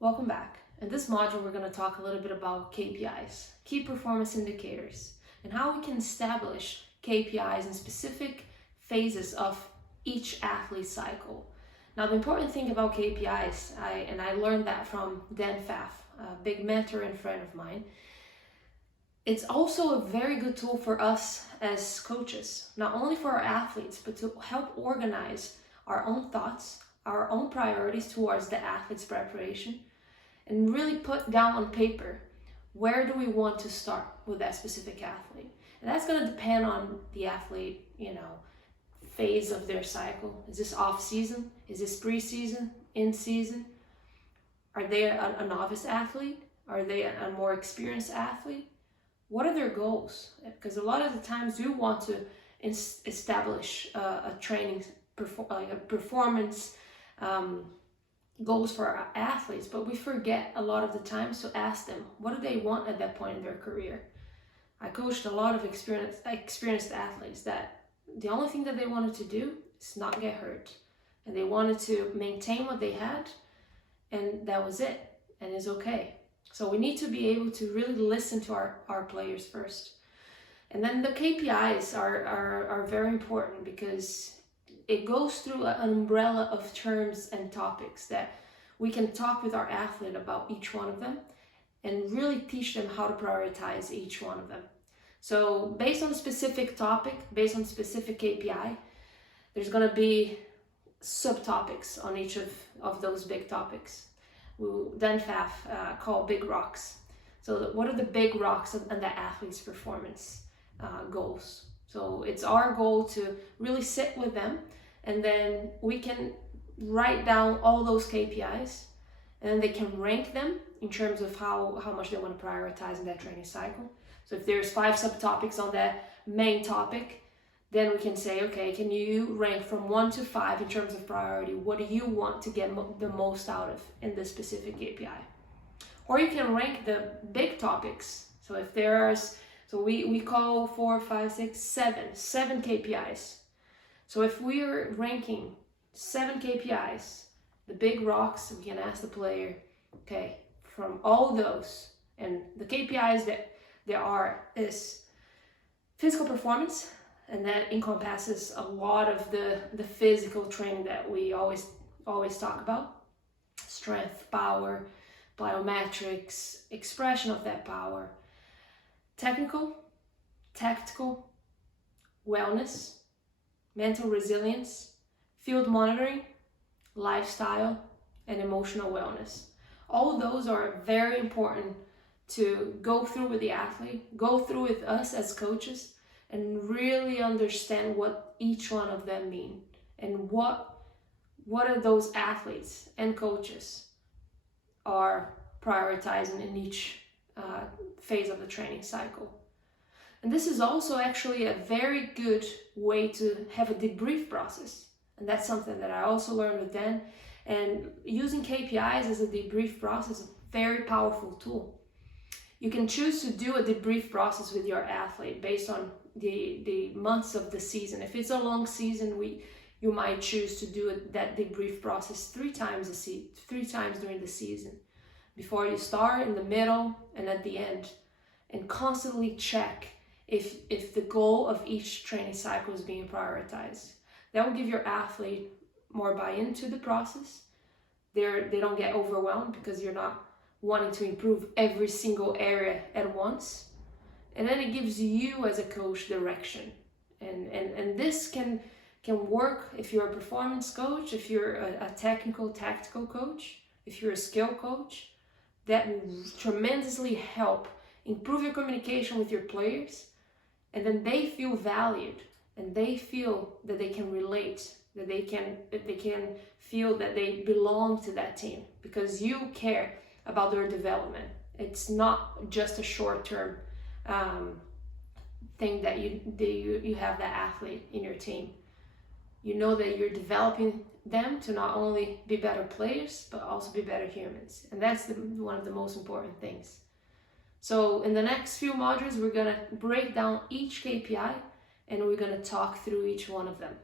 Welcome back. In this module, we're going to talk a little bit about KPIs, key performance indicators, and how we can establish KPIs in specific phases of each athlete cycle. Now, the important thing about KPIs, I learned that from Dan Pfaff, a big mentor and friend of mine. It's also a very good tool for us as coaches, not only for our athletes, but to help organize our own thoughts, our own priorities towards the athlete's preparation, and really put down on paper, where do we want to start with that specific athlete? And that's going to depend on the athlete, phase of their cycle. Is this off season? Is this preseason? In season? Are they a novice athlete? Are they a more experienced athlete? What are their goals? Because a lot of the times we want to establish a training performance goals for our athletes, but we forget a lot of the times to ask them, what do they want at that point in their career? I coached a lot of experienced athletes that the only thing that they wanted to do is not get hurt, and they wanted to maintain what they had, and that was it, and it's okay. So we need to be able to really listen to our players first. And then the KPIs are very important because it goes through an umbrella of terms and topics that we can talk with our athlete about each one of them and really teach them how to prioritize each one of them. So based on a specific topic, based on specific KPI, there's going to be subtopics on each of those big topics. Dan Pfaff call big rocks. So what are the big rocks and the athlete's performance goals? So it's our goal to really sit with them, and then we can write down all those KPIs, and then they can rank them in terms of how much they want to prioritize in that training cycle. So if there's 5 subtopics on that main topic, then we can say, okay, can you rank from 1 to 5 in terms of priority? What do you want to get the most out of in this specific KPI? Or you can rank the big topics. So if there's, so we call 4, 5, 6, 7 KPIs. So if we're ranking 7 KPIs, the big rocks, we can ask the player, okay, from all those, and the KPIs that there are is physical performance, and that encompasses a lot of the physical training that we always talk about: strength, power, plyometrics, expression of that power, technical, tactical, wellness, mental resilience, field monitoring, lifestyle, and emotional wellness. All those are very important to go through with the athlete, go through with us as coaches, and really understand what each one of them mean, and what are those athletes and coaches are prioritizing in each phase of the training cycle. And this is also actually a very good way to have a debrief process. And that's something that I also learned with Dan. And using KPIs as a debrief process is a very powerful tool. You can choose to do a debrief process with your athlete based on the months of the season. If it's a long season, you might choose to do that debrief process 3 times during the season, before you start, in the middle, and at the end, and constantly check if the goal of each training cycle is being prioritized. That will give your athlete more buy-in to the process. They don't get overwhelmed because you're not wanting to improve every single area at once. And then it gives you as a coach direction. And this can work if you're a performance coach, if you're a technical, tactical coach, if you're a skill coach. That will tremendously help improve your communication with your players, and then they feel valued, and they feel that they can relate, that they can feel that they belong to that team because you care about their development. It's not just a short-term thing that you have that athlete in your team. You know that you're developing them to not only be better players, but also be better humans. And that's one of the most important things. So in the next few modules, we're going to break down each KPI, and we're going to talk through each one of them.